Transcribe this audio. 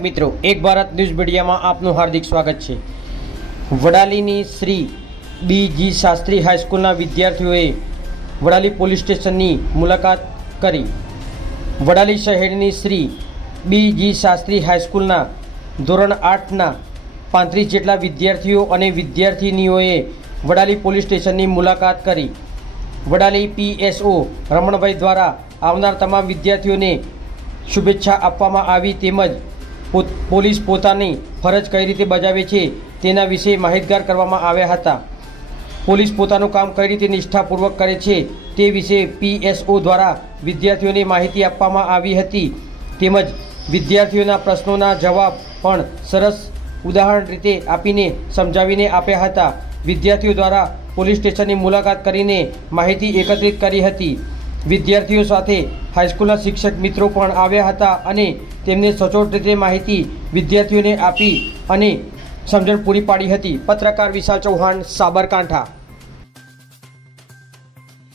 દર્શક મિત્રો, એક ભારત ન્યૂઝ મીડિયામાં આપનું હાર્દિક સ્વાગત છે. વડાલીની શ્રી બી જી શાસ્ત્રી હાઈસ્કૂલના વિદ્યાર્થીઓએ વડાલી પોલીસ સ્ટેશનની મુલાકાત કરી. વડાલી શહેરની શ્રી બી જી શાસ્ત્રી હાઈસ્કૂલના ધોરણ આઠના પાંત્રીસ જેટલા વિદ્યાર્થીઓ અને વિદ્યાર્થિનીઓએ વડાલી પોલીસ સ્ટેશનની મુલાકાત કરી. વડાલી પીએસઓ રમણભાઈ દ્વારા આવનાર તમામ વિદ્યાર્થીઓને શુભેચ્છા આપવામાં આવી તેમજ પોલીસ પોતાની ફરજ કઈ રીતે બજાવે છે તેના વિશે માહિતગાર કરવામાં આવ્યા હતા. પોલીસ પોતાનું કામ કઈ રીતે નિષ્ઠાપૂર્વક કરે છે તે વિશે પીએસઓ દ્વારા વિદ્યાર્થીઓને માહિતી આપવામાં આવી હતી. તેમજ વિદ્યાર્થીઓના પ્રશ્નોના જવાબ પણ સરસ ઉદાહરણ રીતે આપીને સમજાવીને આપ્યા હતા. વિદ્યાર્થીઓ દ્વારા પોલીસ સ્ટેશનની મુલાકાત કરીને માહિતી એકત્રિત કરી હતી. વિદ્યાર્થીઓ સાથે હાઈસ્કૂલના શિક્ષક મિત્રો પણ આવ્યા હતા અને તેમને સચોટ રીતે માહિતી વિદ્યાર્થીઓને આપી અને સમજણ પૂરી પાડી હતી. પત્રકાર વિશાલ ચૌહાણ, સાબરકાંઠા.